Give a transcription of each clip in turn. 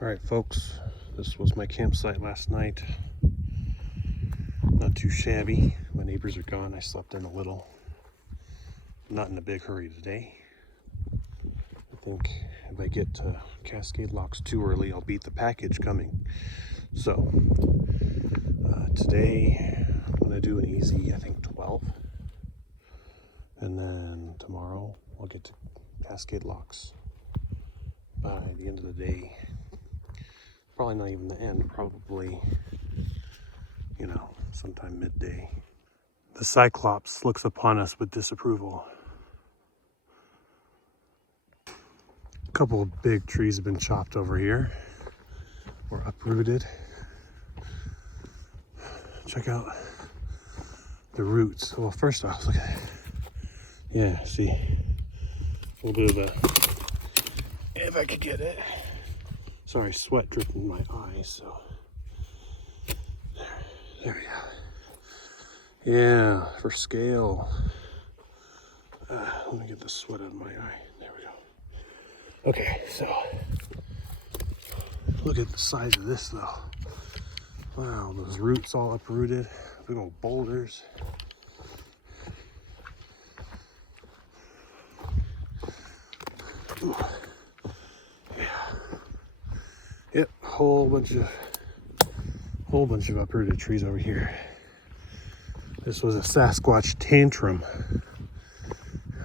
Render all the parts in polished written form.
All right, folks, this was my campsite last night. Not too shabby. My neighbors are gone. I slept in a little. Not in a big hurry today. I think if I get to Cascade Locks too early, I'll beat the package coming. So today I'm gonna do an easy, I think 12. And then tomorrow I'll get to Cascade Locks by the end of the day. Probably not even the end, probably, sometime midday. The Cyclops looks upon us with disapproval. A couple of big trees have been chopped over here or uprooted. Check out the roots. Well, first off, look at it. Yeah, see, a little bit of a, if I could get it. Sorry, sweat dripping in my eyes, so there we go. Yeah, for scale. Let me get the sweat out of my eye. There we go. Okay, so look at the size of this though. Wow, those roots all uprooted. Big old boulders. Ooh. Yeah. Yep, whole bunch of uprooted trees over here. This was a Sasquatch tantrum. It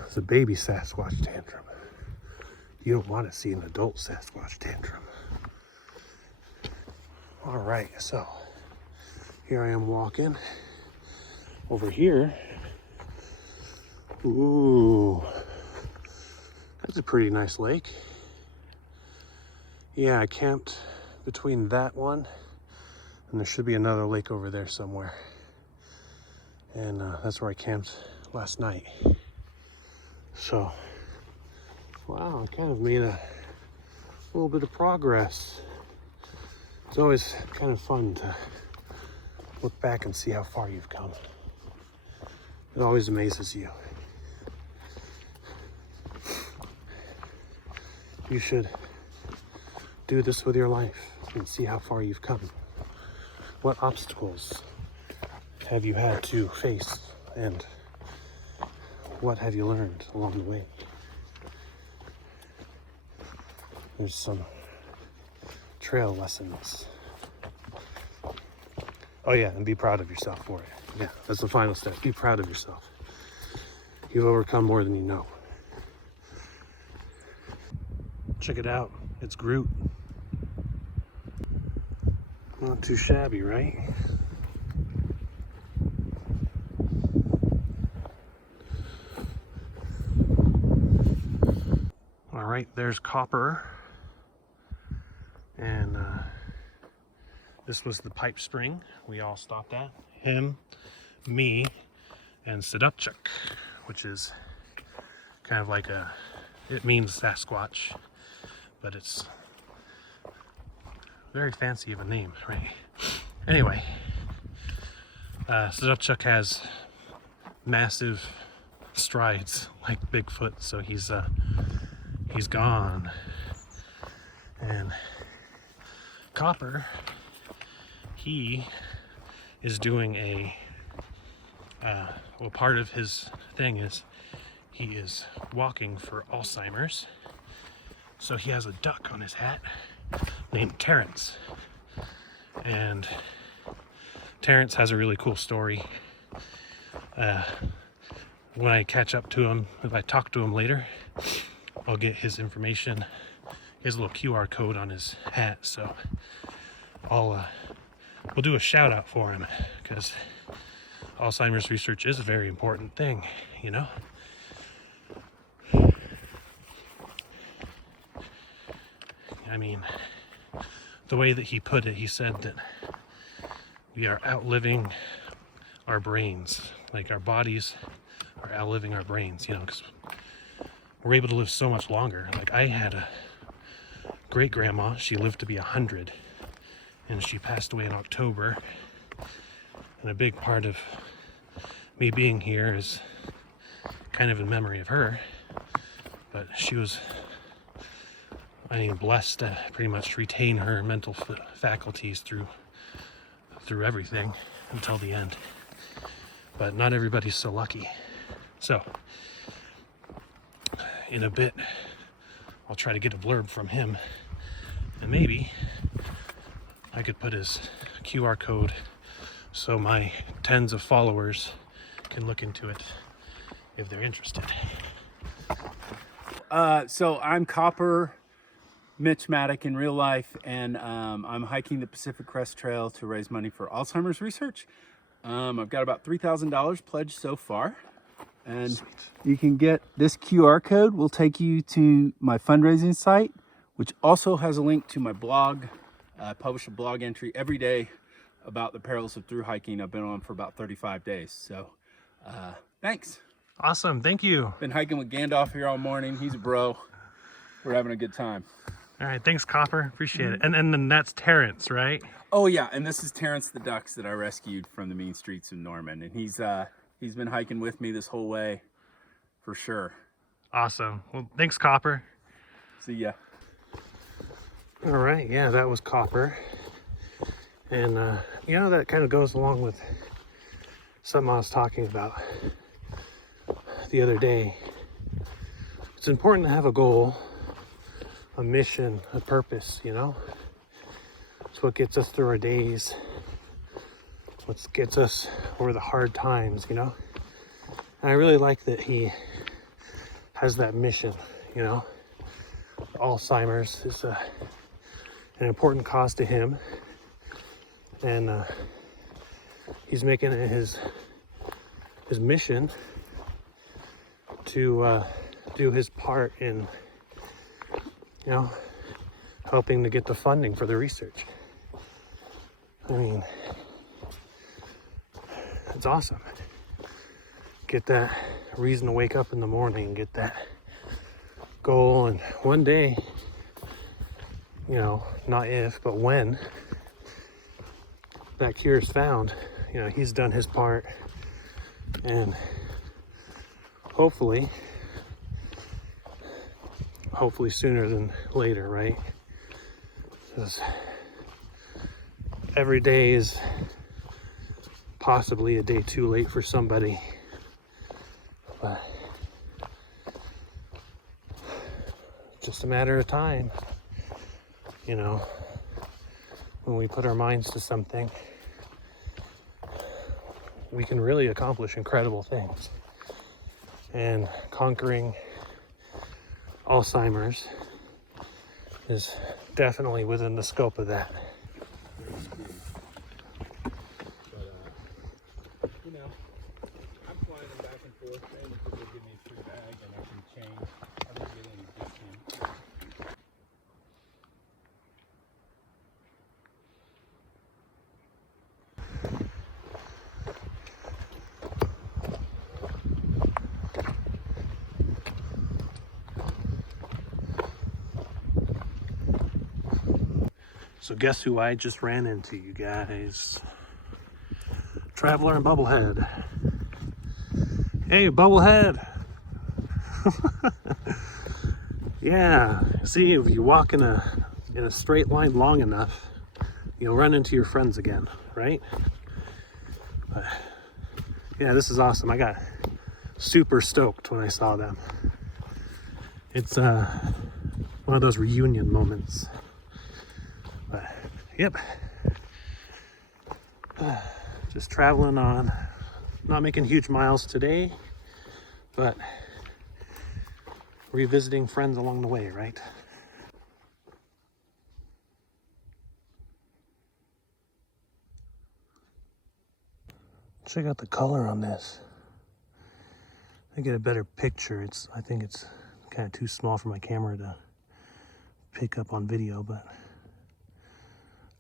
was a baby Sasquatch tantrum. You don't want to see an adult Sasquatch tantrum. All right, so here I am walking over here. Ooh, that's a pretty nice lake. Yeah, I camped between that one and there should be another lake over there somewhere. And that's where I camped last night. So, wow, I kind of made a little bit of progress. It's always kind of fun to look back and see how far you've come. It always amazes you. You should do this with your life and see how far you've come. What obstacles have you had to face and what have you learned along the way? There's some trail lessons. Oh yeah, and be proud of yourself for it. Yeah, that's the final step. Be proud of yourself. You've overcome more than you know. Check it out. It's Groot. Not too shabby, right? All right, there's Copper. And this was the pipe spring we all stopped at. Him, me, and Sedupchuk, which is kind of like it means Sasquatch, but it's very fancy of a name, right? Anyway, Sedupchuk has massive strides like Bigfoot, so he's gone. And Copper, he is doing part of his thing is he is walking for Alzheimer's. So he has a duck on his hat named Terrence. And Terrence has a really cool story. When I catch up to him, if I talk to him later, I'll get his information, his little QR code on his hat. So we'll do a shout out for him because Alzheimer's research is a very important thing, you know? I mean, the way that he put it, he said that we are outliving our brains. Like our bodies are outliving our brains, because we're able to live so much longer. Like I had a great grandma, she lived to be 100 and she passed away in October. And a big part of me being here is kind of in memory of her. But she was, I mean, blessed to pretty much retain her mental faculties through everything until the end. But not everybody's so lucky. So in a bit, I'll try to get a blurb from him, and maybe I could put his QR code so my tens of followers can look into it if they're interested. So I'm Copper Mitch Maddock in real life, and I'm hiking the Pacific Crest Trail to raise money for Alzheimer's research. I've got about $3,000 pledged so far, and sweet. You can get this QR code will take you to my fundraising site, which also has a link to my blog. I publish a blog entry every day about the perils of through hiking. I've been on for about 35 days. So thanks. Awesome. Thank you. Been hiking with Gandalf here all morning. He's a bro. We're having a good time. All right. Thanks, Copper. Appreciate it. And then that's Terrence, right? Oh, yeah. And this is Terrence the Ducks that I rescued from the mean streets of Norman. And he's been hiking with me this whole way for sure. Awesome. Well, thanks, Copper. See ya. All right. Yeah, that was Copper. And, you know, that kind of goes along with something I was talking about the other day. It's important to have a goal, a mission, a purpose, you know? It's what gets us through our days, what gets us over the hard times, you know? And I really like that he has that mission, you know? Alzheimer's is an important cause to him, and he's making it his mission to do his part in, you know, helping to get the funding for the research. I mean, it's awesome. Get that reason to wake up in the morning, get that goal, and one day, you know, not if, but when that cure is found, you know, he's done his part, and hopefully sooner than later, right? Because every day is possibly a day too late for somebody, but it's just a matter of time, you know, when we put our minds to something, we can really accomplish incredible things. And conquering Alzheimer's is definitely within the scope of that. But, you know, I'm flying them back and forth, and if people give me a free bag, and I can change. I don't get any discount. So guess who I just ran into, you guys? Traveler and Bobblehead. Hey, Bobblehead. Yeah, see, if you walk in a straight line long enough, you'll run into your friends again, right? But yeah, this is awesome. I got super stoked when I saw them. It's one of those reunion moments. But yep, just traveling on, not making huge miles today, but revisiting friends along the way, right? Check out the color on this. I get a better picture. I think it's kind of too small for my camera to pick up on video, but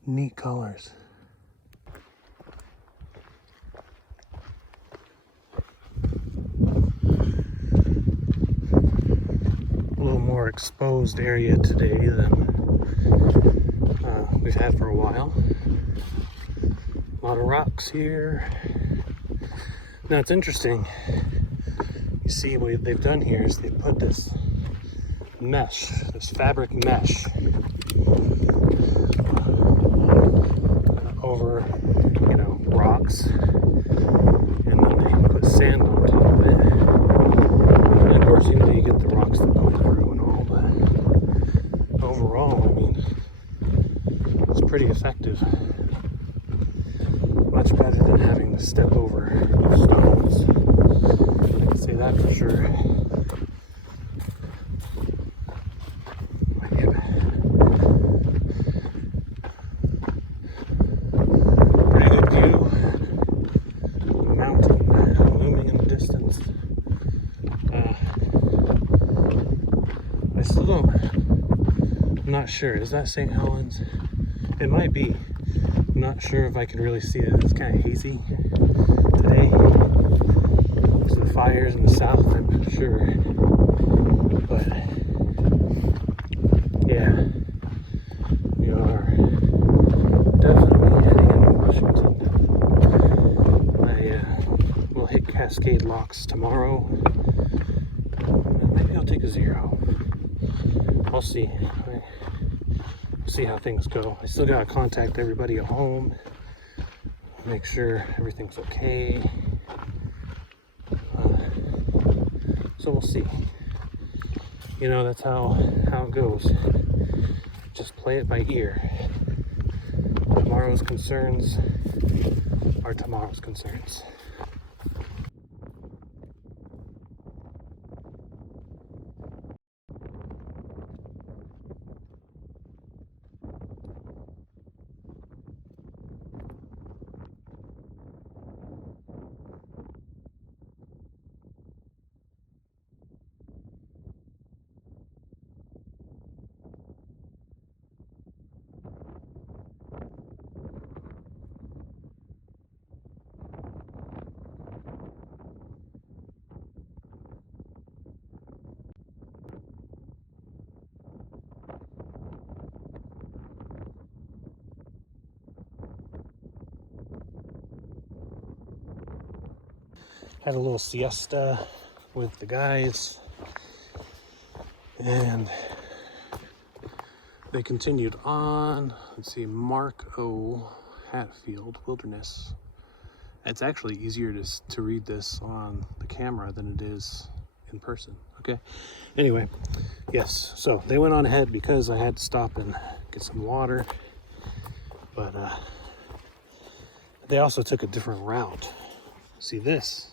neat colors. A little more exposed area today than we've had for a while. A lot of rocks here. Now it's interesting. You see what they've done here is they've put this mesh, this fabric mesh over, you know, rocks, and then they put sand on top of it. And of course, you know, you get the rocks that go through and all, but overall, I mean, it's pretty effective. Much better than having to step over stones. I can say that for sure. But yeah, pretty good view. The mountain looming in the distance. I still don't. I'm not sure. Is that St. Helens? It might be. I'm not sure if I can really see it. It's kind of hazy today. Because of the fires in the south, I'm not sure. But yeah, we are definitely heading into Washington. I will hit Cascade Locks tomorrow. Maybe I'll take a 0. I'll see. See how things go. I still gotta contact everybody at home, make sure everything's okay. So we'll see. You know, that's how it goes. Just play it by ear. Tomorrow's concerns are tomorrow's concerns. Had a little siesta with the guys, and they continued on. Let's see, Mark O. Hatfield Wilderness. It's actually easier to read this on the camera than it is in person. Okay, anyway, yes, so they went on ahead because I had to stop and get some water, but they also took a different route. See, this,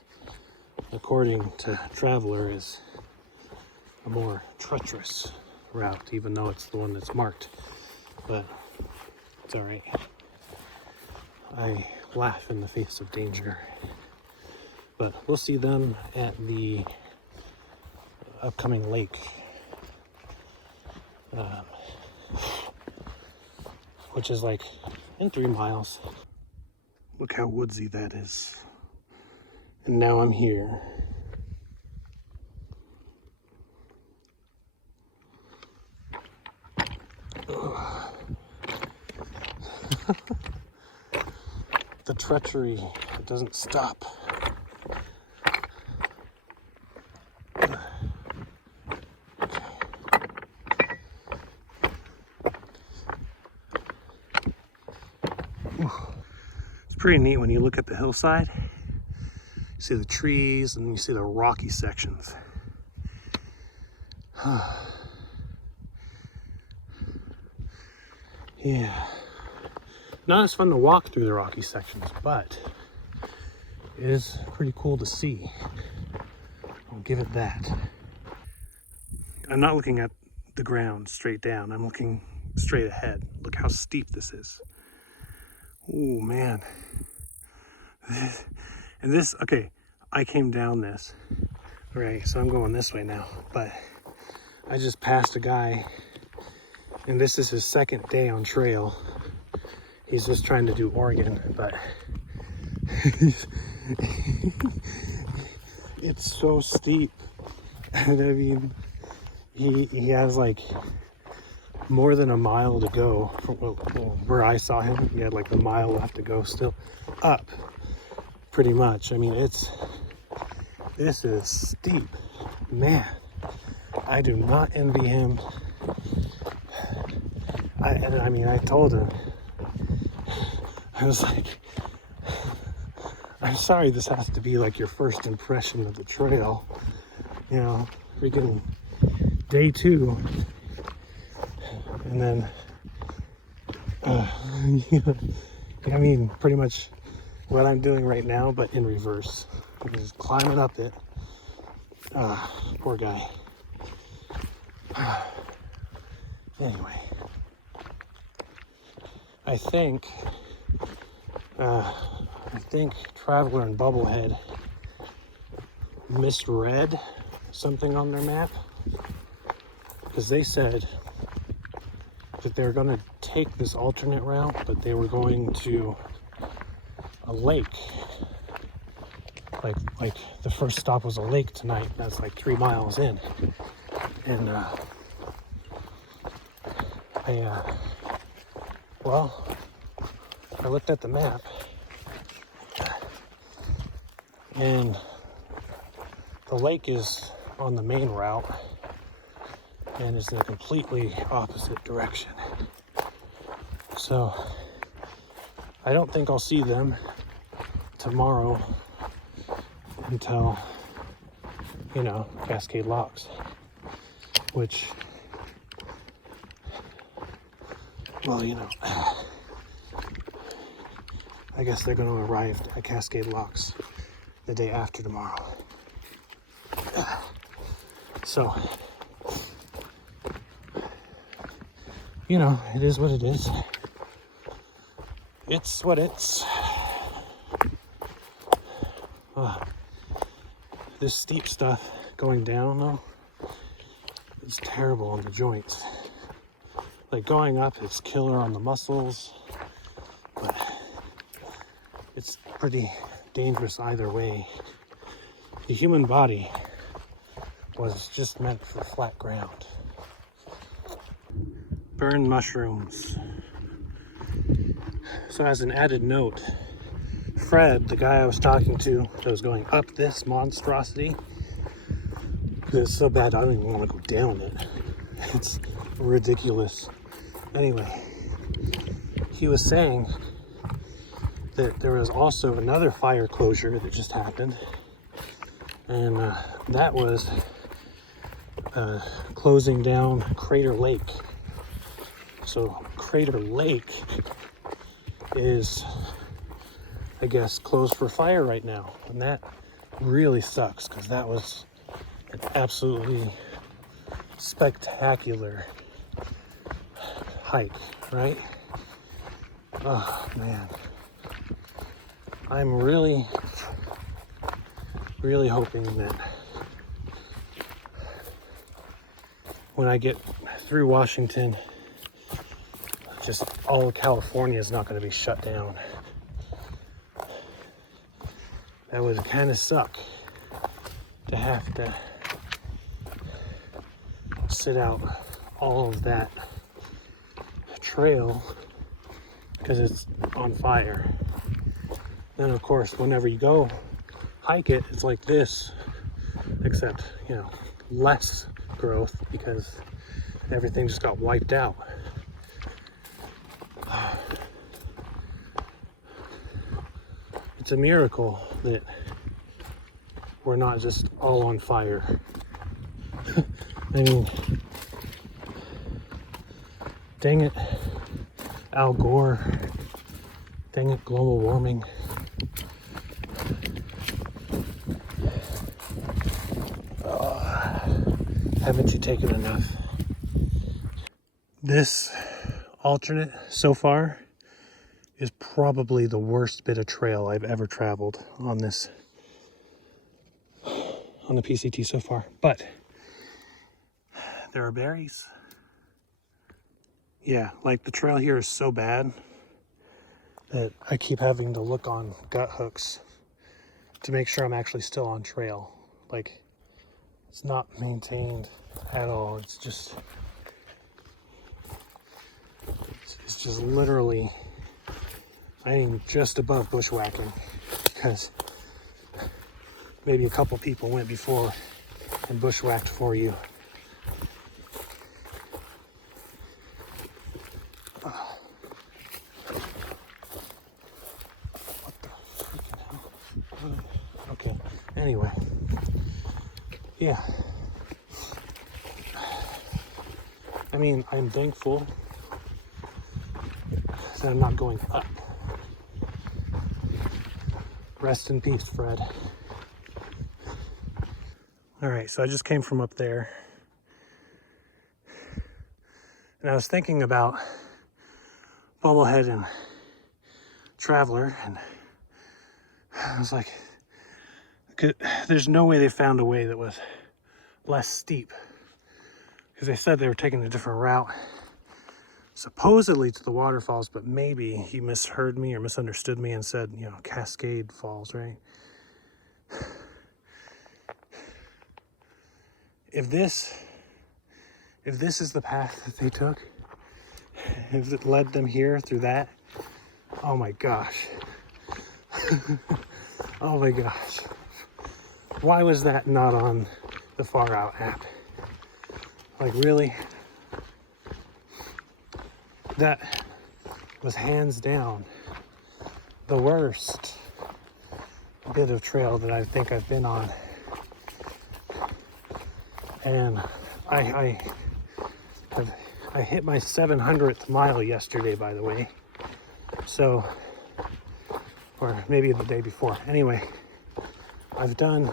according to Traveler, is a more treacherous route, even though it's the one that's marked, but it's all right. I laugh in the face of danger, but we'll see them at the upcoming lake, which is like in 3 miles. Look how woodsy that is. And now I'm here. The treachery doesn't stop. It's pretty neat when you look at the hillside. You see the trees and you see the rocky sections. Yeah. Not as fun to walk through the rocky sections, but it is pretty cool to see. I'll give it that. I'm not looking at the ground straight down. I'm looking straight ahead. Look how steep this is. Oh man. And this, okay, I came down this. Right, so I'm going this way now, but I just passed a guy, and this is his second day on trail. He's just trying to do Oregon, but it's so steep. And I mean, he has like more than a mile to go from where I saw him. He had like a mile left to go still up, pretty much. I mean, this is steep, man. I do not envy him. I mean, I told him, I was like, I'm sorry this has to be like your first impression of the trail. You know, freaking day 2. And then, I mean, pretty much what I'm doing right now, but in reverse. I'm just climbing up it. Poor guy. Anyway, I think Traveler and Bobblehead misread something on their map, because they said that they're going to take this alternate route, but they were going to a lake. Like the first stop was a lake tonight. That's like 3 miles in. And I looked at the map, and the lake is on the main route and is in a completely opposite direction. So I don't think I'll see them tomorrow until, you know, Cascade Locks, which, well, you know, I guess they're going to arrive at Cascade Locks the day after tomorrow. So, you know, it is what it is. It's what it's. This steep stuff going down, though, is terrible on the joints. Like, going up, it's killer on the muscles, but it's pretty dangerous either way. The human body was just meant for flat ground. Burn mushrooms. So as an added note, Fred, the guy I was talking to that was going up this monstrosity, because it's so bad I don't even want to go down it. It's ridiculous. Anyway, he was saying that there was also another fire closure that just happened, and that was closing down Crater Lake. So Crater Lake is, I guess, closed for fire right now, and that really sucks, because that was an absolutely spectacular hike, right? Oh man, I'm really hoping that when I get through Washington, just all of California is not going to be shut down. That would kind of suck to have to sit out all of that trail because it's on fire. Then of course, whenever you go hike it, it's like this, except, you know, less growth because everything just got wiped out. It's a miracle that we're not just all on fire. I mean, dang it, Al Gore, dang it, global warming. Haven't you taken enough? This alternate so far is probably the worst bit of trail I've ever traveled on this, on the PCT so far. But there are berries. Yeah, like the trail here is so bad that I keep having to look on gut hooks to make sure I'm actually still on trail. Like, it's not maintained at all. It's just literally, I am just above bushwhacking, because maybe a couple people went before and bushwhacked for you Anyway, yeah. I mean, I'm thankful that I'm not going up. Rest in peace, Fred. All right, so I just came from up there. And I was thinking about Bobblehead and Traveler, and I was like, there's no way they found a way that was less steep. Because they said they were taking a different route, supposedly to the waterfalls, but maybe he misheard me or misunderstood me and said, you know, Cascade Falls, right? If this is the path that they took, if it led them here through that, oh my gosh. Oh my gosh. Why was that not on the Far Out app? Like, really? That was hands down the worst bit of trail that I think I've been on. And I hit my 700th mile yesterday, by the way. So, or maybe the day before. Anyway, I've done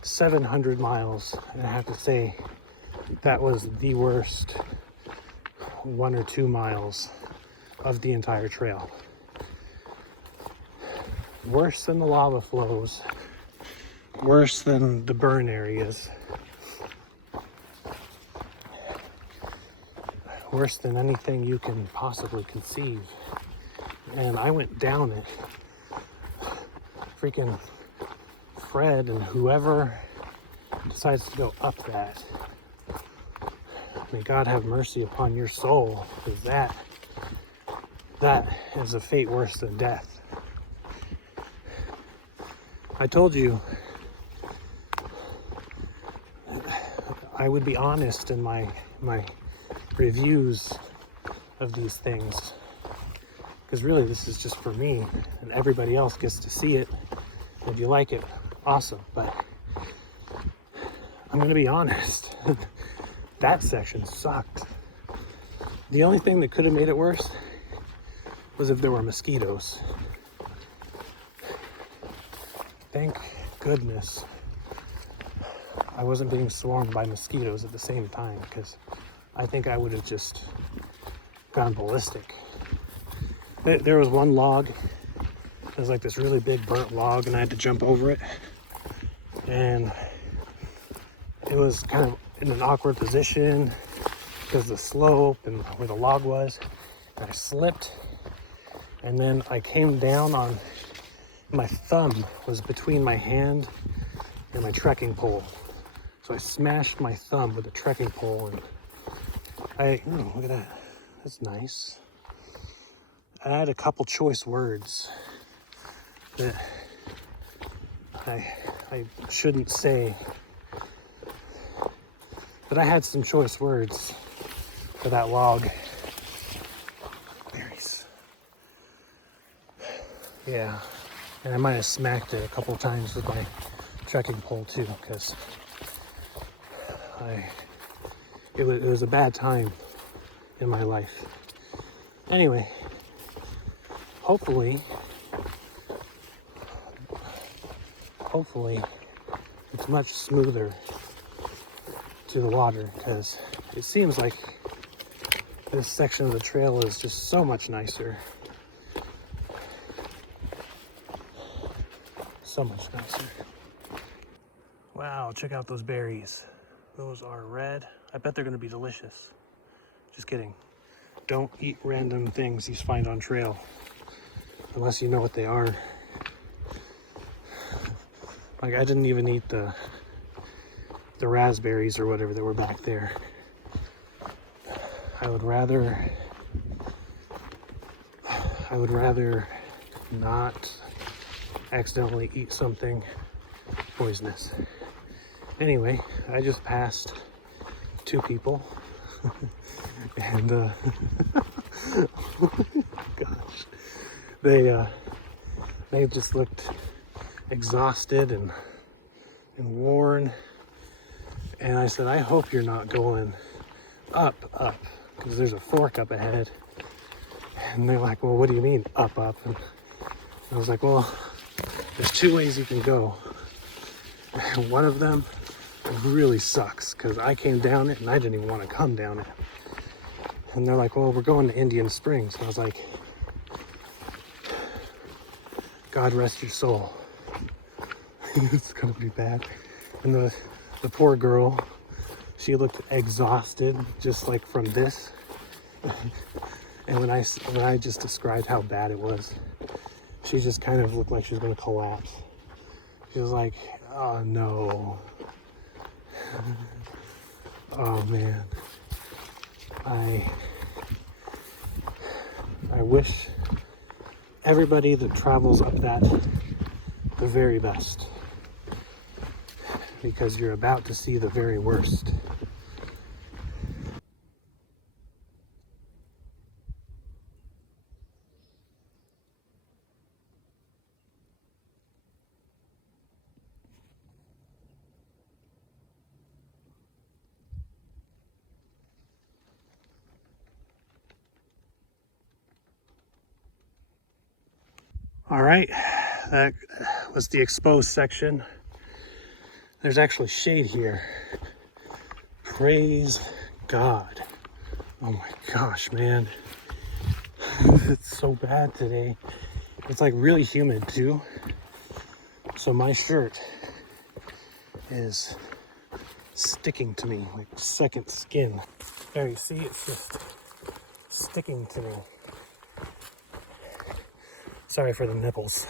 700 miles, and I have to say that was the worst 1 or 2 miles of the entire trail. Worse than the lava flows, worse than the burn areas, worse than anything you can possibly conceive. And I went down it. Freaking Fred and whoever decides to go up that, may God have mercy upon your soul, because that is a fate worse than death. I told you I would be honest in my reviews of these things, because really this is just for me, and everybody else gets to see it. If you like it, awesome, but I'm gonna be honest. That section sucked. The only thing that could have made it worse was if there were mosquitoes. Thank goodness I wasn't being swarmed by mosquitoes at the same time, because I think I would have just gone ballistic. There was one log. It was like this really big burnt log, and I had to jump over it. And it was kind of in an awkward position because of the slope and where the log was. And I slipped, and then I came down on my thumb was between my hand and my trekking pole. So I smashed my thumb with a trekking pole, and look at that. That's nice. I had a couple choice words that I shouldn't say, but I had some choice words for that log. Berries. Yeah, and I might have smacked it a couple times with my trekking pole too, because it was a bad time in my life. Anyway, hopefully it's much smoother to the water, because it seems like this section of the trail is just so much nicer. So much nicer. Wow, check out those berries. Those are red. I bet they're gonna be delicious. Just kidding. Don't eat random things you find on trail unless you know what they are. Like, I didn't even eat the raspberries or whatever that were back there. I would rather not accidentally eat something poisonous. Anyway, I just passed 2 people and gosh, they just looked exhausted and worn. And I said, I hope you're not going up, because there's a fork up ahead. And they're like, well, what do you mean up? And I was like, well, there's two ways you can go. And one of them really sucks because I came down it and I didn't even want to come down it. And they're like, well, we're going to Indian Springs. And I was like, God rest your soul. It's gonna be bad. And the poor girl, she looked exhausted, just like from this. And when I just described how bad it was, she just kind of looked like she was gonna collapse. She was like, oh no. Oh man. I wish everybody that travels up that the very best, because you're about to see the very worst. All right, that was the exposed section. There's actually shade here. Praise God. Oh my gosh, man. It's so bad today. It's like really humid too. So my shirt is sticking to me like second skin. There you see, it's just sticking to me. Sorry for the nipples.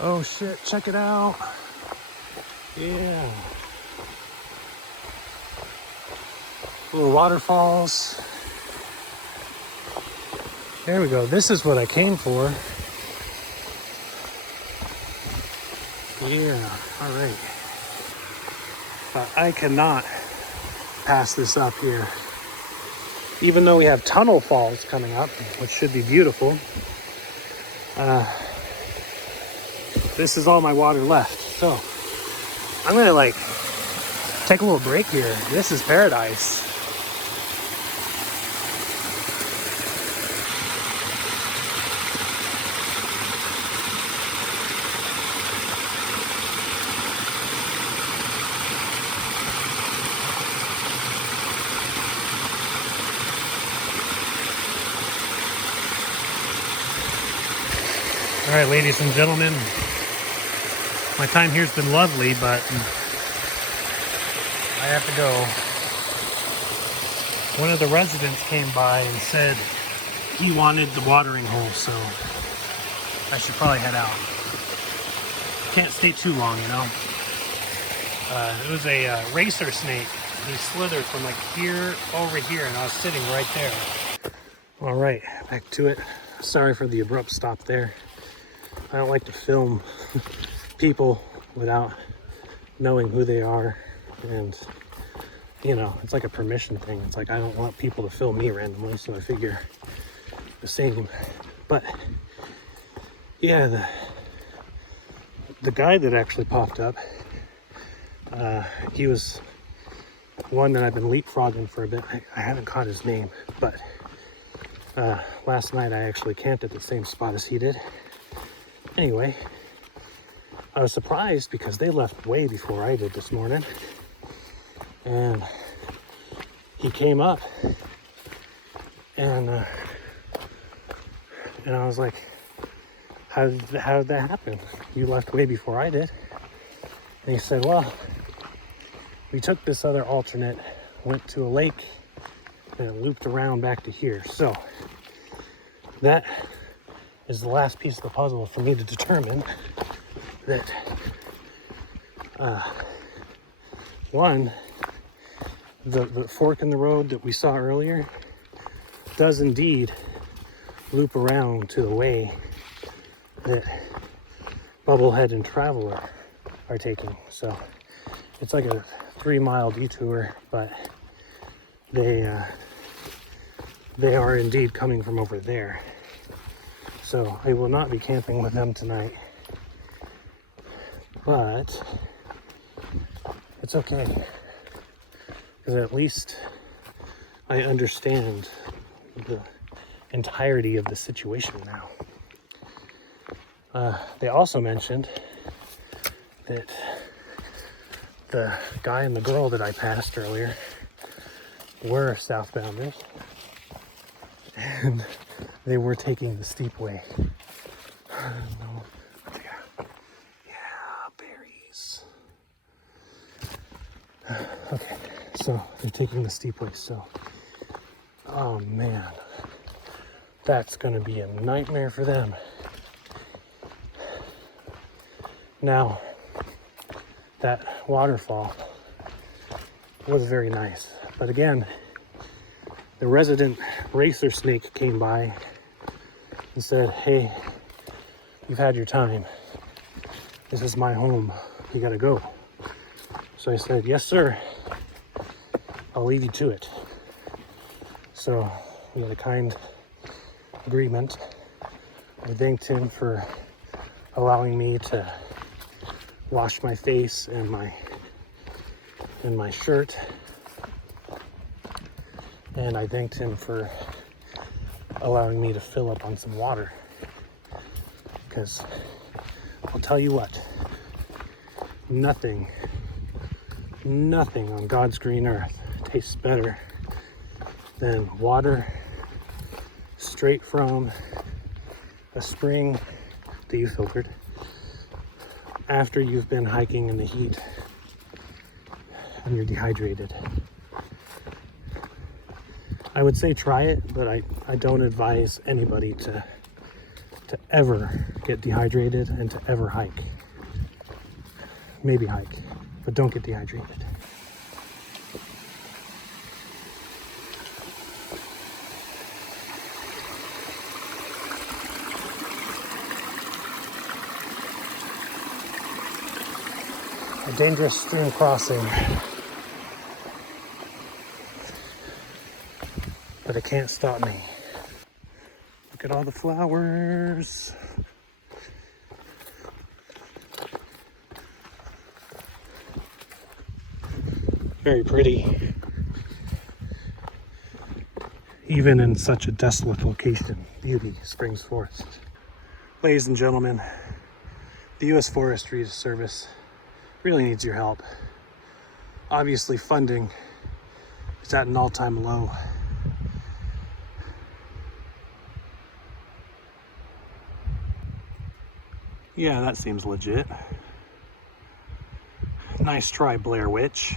Oh shit, check it out. Yeah. Little waterfalls. There we go. This is what I came for. Yeah, all right. But I cannot pass this up here. Even though we have tunnel falls coming up, which should be beautiful. This is all my water left. So I'm gonna like take a little break here. This is paradise. All right, ladies and gentlemen, my time here's been lovely, but I have to go. One of the residents came by and said he wanted the watering hole, so I should probably head out. Can't stay too long, you know. It was a racer snake. He slithered from like here over here, and I was sitting right there. All right, back to it. Sorry for the abrupt stop there. I don't like to film people without knowing who they are, and you know, it's like a permission thing. It's like I don't want people to film me randomly, so I figure the same. But yeah, the guy that actually popped up, he was one that I've been leapfrogging for a bit. I haven't caught his name, but last night I actually camped at the same spot as he did. Anyway, I was surprised because they left way before I did this morning. And he came up and I was like, how did that happen? You left way before I did. And he said, well, we took this other alternate, went to a lake, and it looped around back to here. So that is the last piece of the puzzle for me to determine that one, the fork in the road that we saw earlier does indeed loop around to the way that Bobblehead and Traveler are taking. So it's like a 3-mile detour, but they are indeed coming from over there. So I will not be camping with them tonight. But it's okay, because at least I understand the entirety of the situation now. They also mentioned that the guy and the girl that I passed earlier were southbounders, and they were taking the steep way. No. Yeah, berries. Okay, so they're taking the steep way, so oh man, that's gonna be a nightmare for them. Now, that waterfall was very nice, but again, the resident racer snake came by and said, hey, you've had your time. This is my home. You gotta go. So I said, yes, sir. I'll leave you to it. So we had a kind agreement. I thanked him for allowing me to wash my face and my shirt. And I thanked him for allowing me to fill up on some water. Because I'll tell you what, nothing on God's green earth tastes better than water straight from a spring that you filtered after you've been hiking in the heat and you're dehydrated. I would say try it, but I don't advise anybody to ever get dehydrated and to ever hike. Maybe hike, but don't get dehydrated. A dangerous stream crossing, but it can't stop me. Look at all the flowers. Very pretty, even in such a desolate location. Beauty springs forth. Ladies and gentlemen, the U.S. Forestry Service really needs your help. Obviously, funding is at an all-time low. Yeah, that seems legit. Nice try, Blair Witch.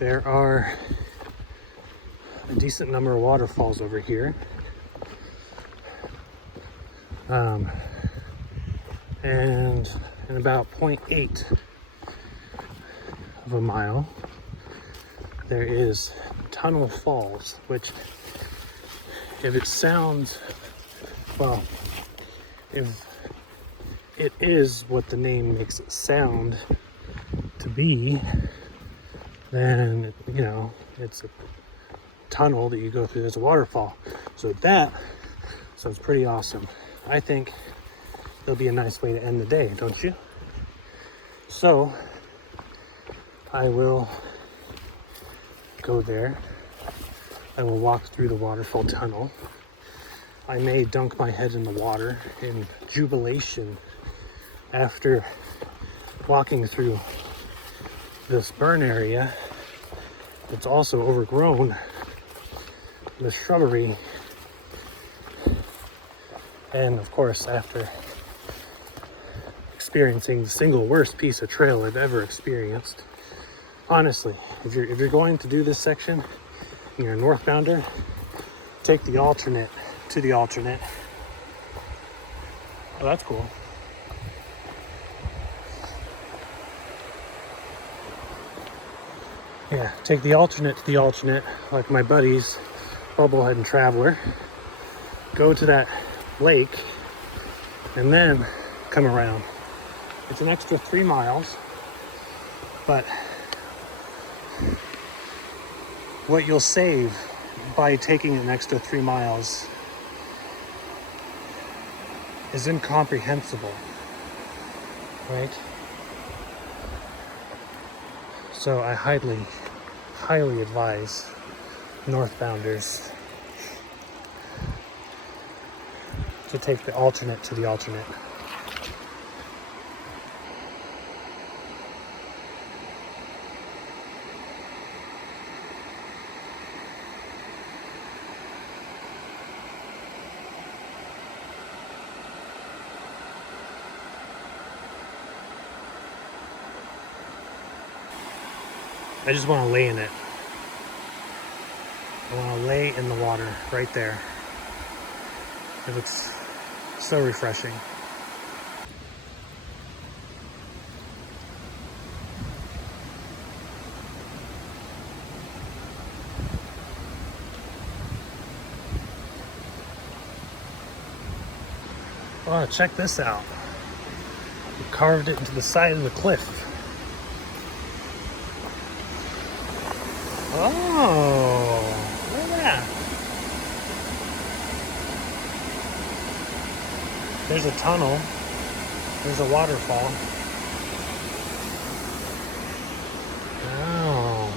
There are a decent number of waterfalls over here. And in about 0.8 of a mile, there is Tunnel Falls, which, if it sounds, well, if it is what the name makes it sound to be, then, you know, it's a tunnel that you go through. There's a waterfall. So that sounds pretty awesome. I think it'll be a nice way to end the day, don't you? So I will go there. I will walk through the waterfall tunnel. I may dunk my head in the water in jubilation after walking through this burn area. It's also overgrown with shrubbery. And of course, after experiencing the single worst piece of trail I've ever experienced, honestly, if you're going to do this section and you're a northbounder, take the alternate to the alternate. Oh, that's cool. Yeah, take the alternate to the alternate, like my buddies, Bobblehead and Traveler. Go to that lake and then come around. It's an extra 3 miles, but what you'll save by taking an extra 3 miles is incomprehensible, right? So I highly advise northbounders to take the alternate to the alternate. I just want to lay in it. I want to lay in the water right there. It looks so refreshing. Oh, check this out. We carved it into the side of the cliff. Oh, look at that. There's a tunnel. There's a waterfall. Oh.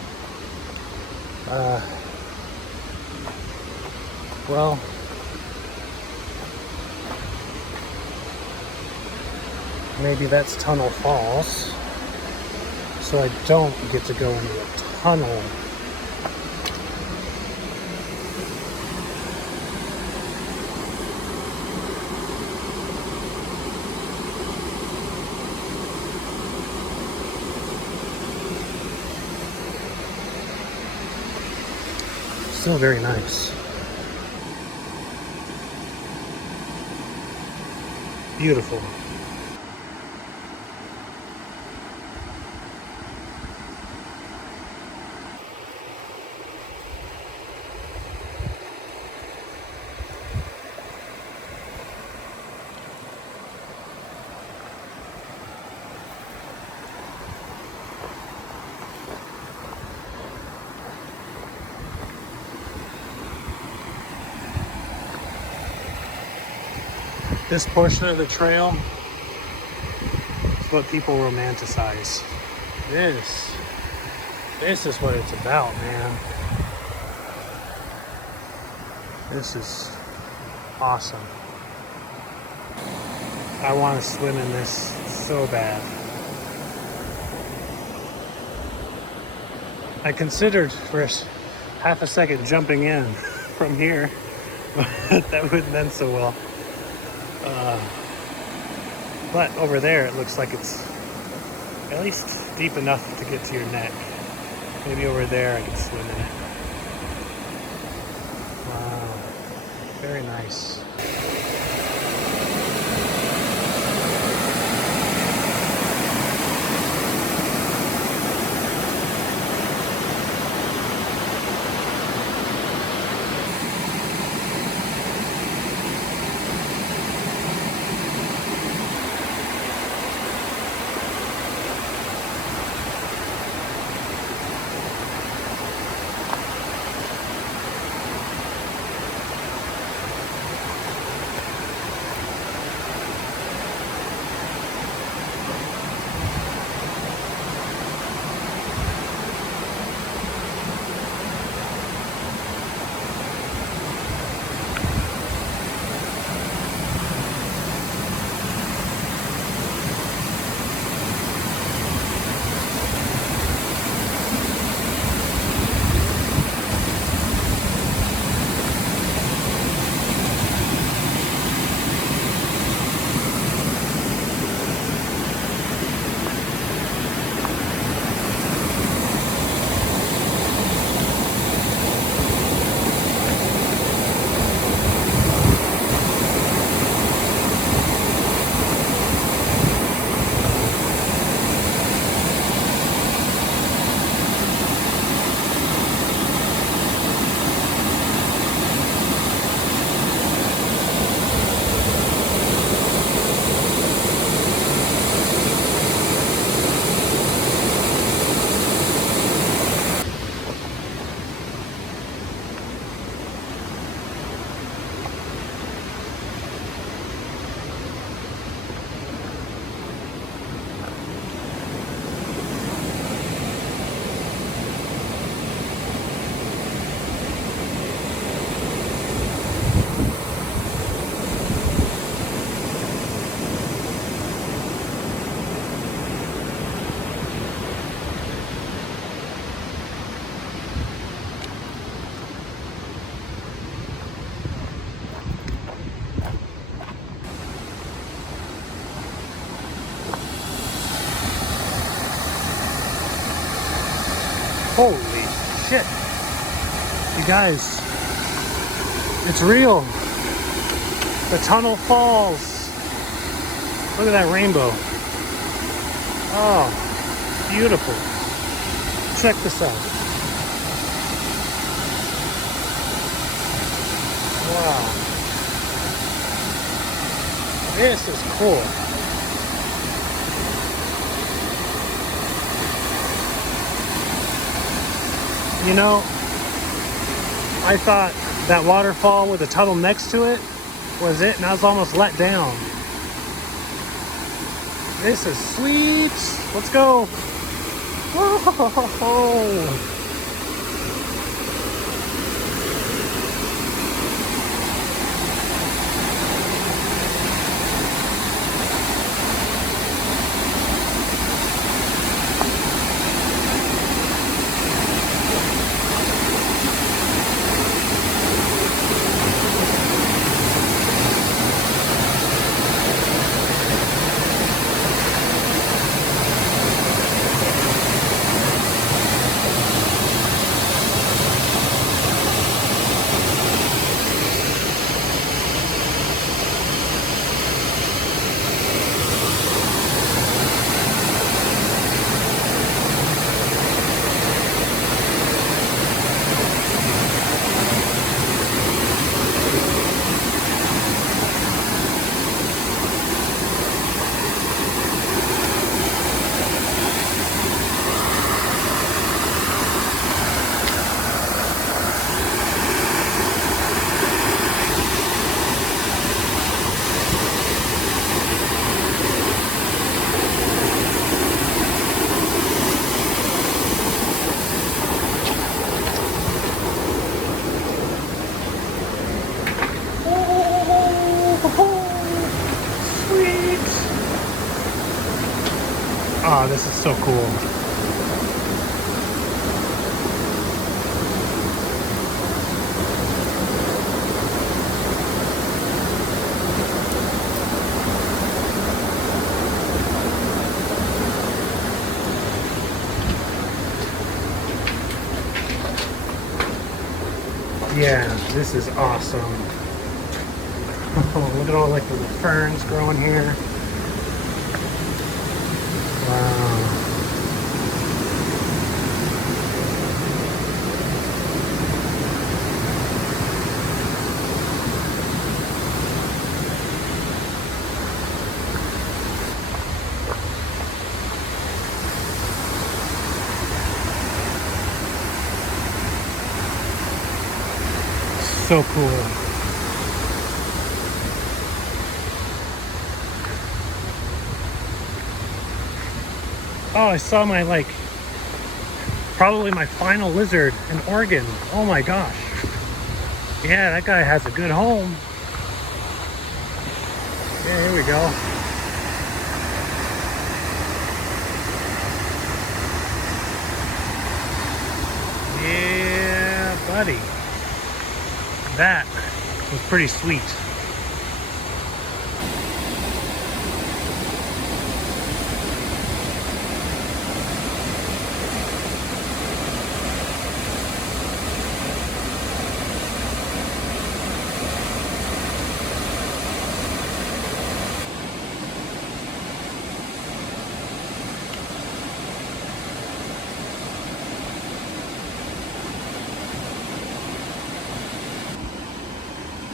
Well, maybe that's Tunnel Falls. So I don't get to go into a tunnel. Still very nice. Beautiful. This portion of the trail is what people romanticize. This is what it's about, man. This is awesome. I want to swim in this so bad. I considered for half a second jumping in from here, but that wouldn't end so well. But over there, it looks like it's at least deep enough to get to your neck. Maybe over there I can swim in it. Wow, very nice. Holy shit. You guys, it's real. The tunnel falls. Look at that rainbow. Oh, beautiful. Check this out. Wow. This is cool. You know, I thought that waterfall with a tunnel next to it was it, and I was almost let down. This is sweet. Let's go. Whoa. Oh, this is so cool. Yeah, this is awesome. Oh, look at all like the ferns growing here. Wow. So cool. Oh, I saw my, like, probably my final lizard in Oregon. Oh my gosh. Yeah, that guy has a good home. Yeah, here we go. Yeah, buddy. That was pretty sweet.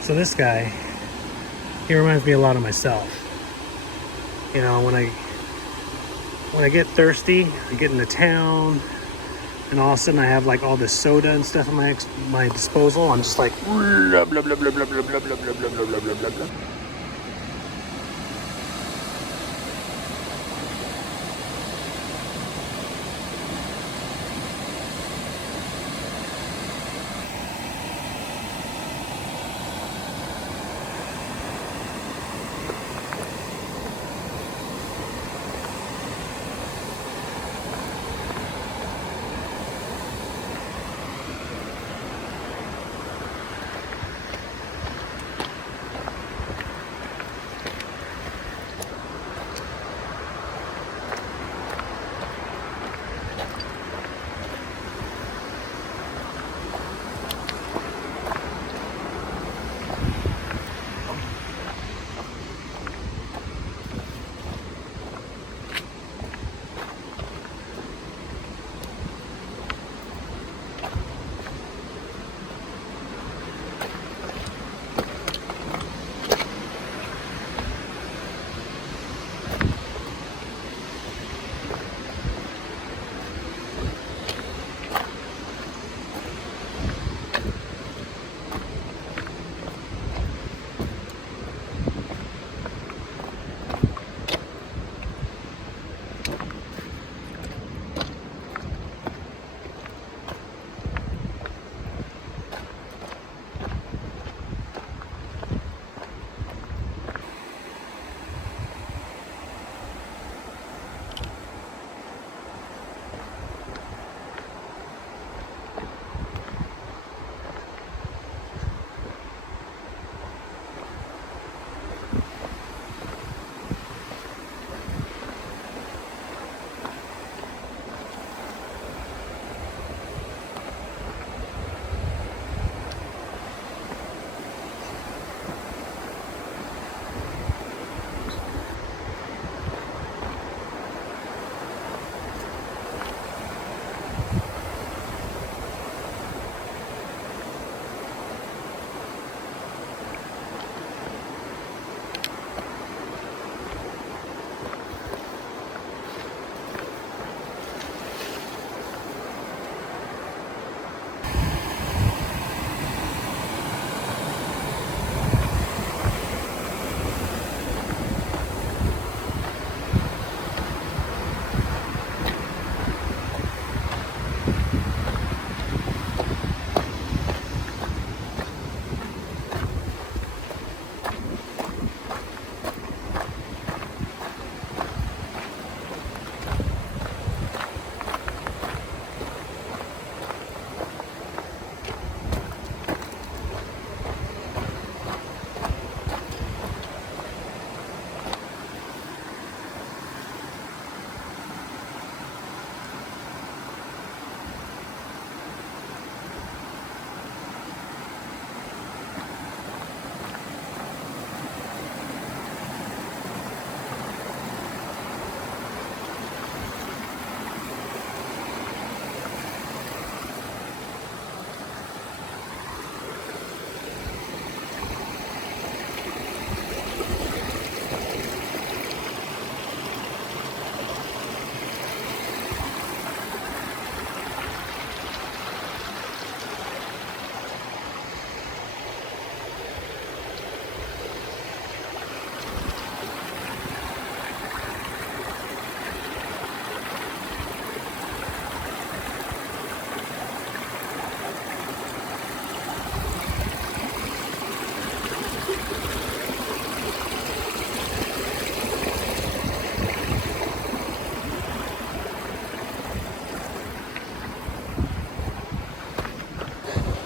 So this guy, he reminds me a lot of myself. You know, when I get thirsty, I get into town, and all of a sudden I have like all this soda and stuff at my disposal. I'm just like blah, blah, blah, blah, blah, blah, blah, blah, blah, blah, blah, blah, blah, blah.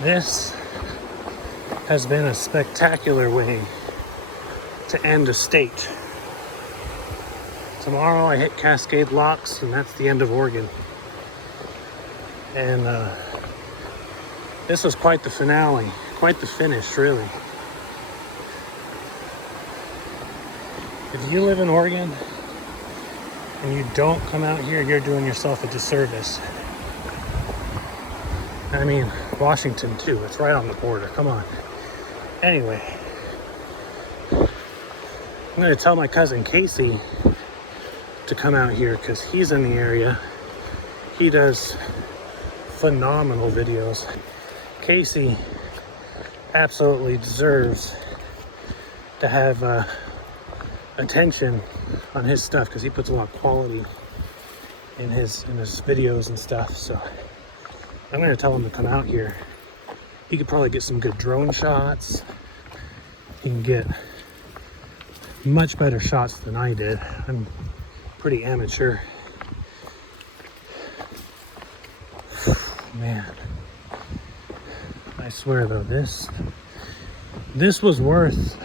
This has been a spectacular way to end a state. Tomorrow I hit Cascade Locks, and that's the end of Oregon. And this was quite the finale, quite the finish, really. If you live in Oregon and you don't come out here, you're doing yourself a disservice. I mean, Washington too, it's right on the border, come on. Anyway, I'm gonna tell my cousin Casey to come out here because he's in the area. He does phenomenal videos. Casey absolutely deserves to have attention on his stuff because he puts a lot of quality in his videos and stuff. So I'm gonna tell him to come out here. He could probably get some good drone shots. He can get much better shots than I did. I'm pretty amateur. Man, I swear though, this was worth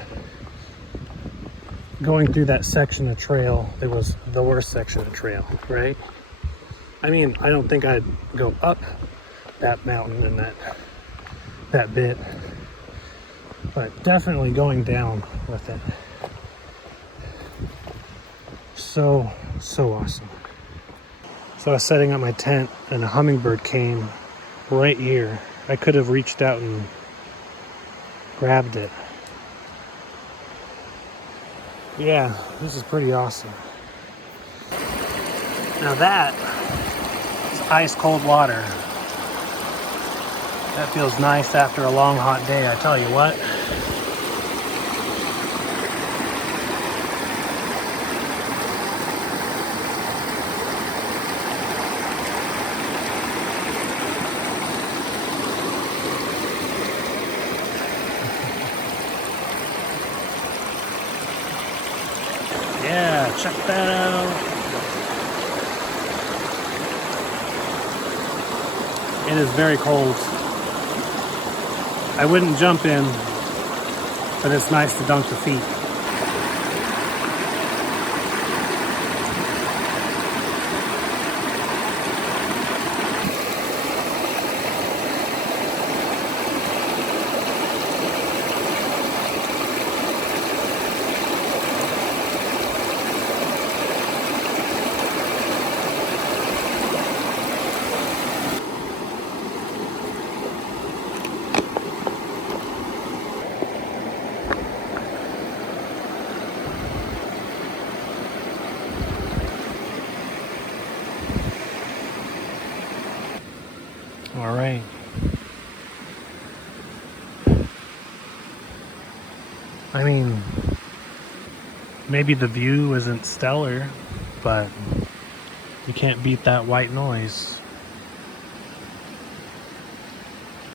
going through that section of trail. It was the worst section of trail, right? I mean, I don't think I'd go up that mountain and that bit, but definitely going down with it. So awesome. So I was setting up my tent and a hummingbird came right here. I could have reached out and grabbed it. Yeah, this is pretty awesome. Now that is ice cold water. That feels nice after a long hot day, I tell you what. Yeah, check that out. It is very cold. I wouldn't jump in, but it's nice to dunk the feet. All right. I mean, maybe the view isn't stellar, but you can't beat that white noise.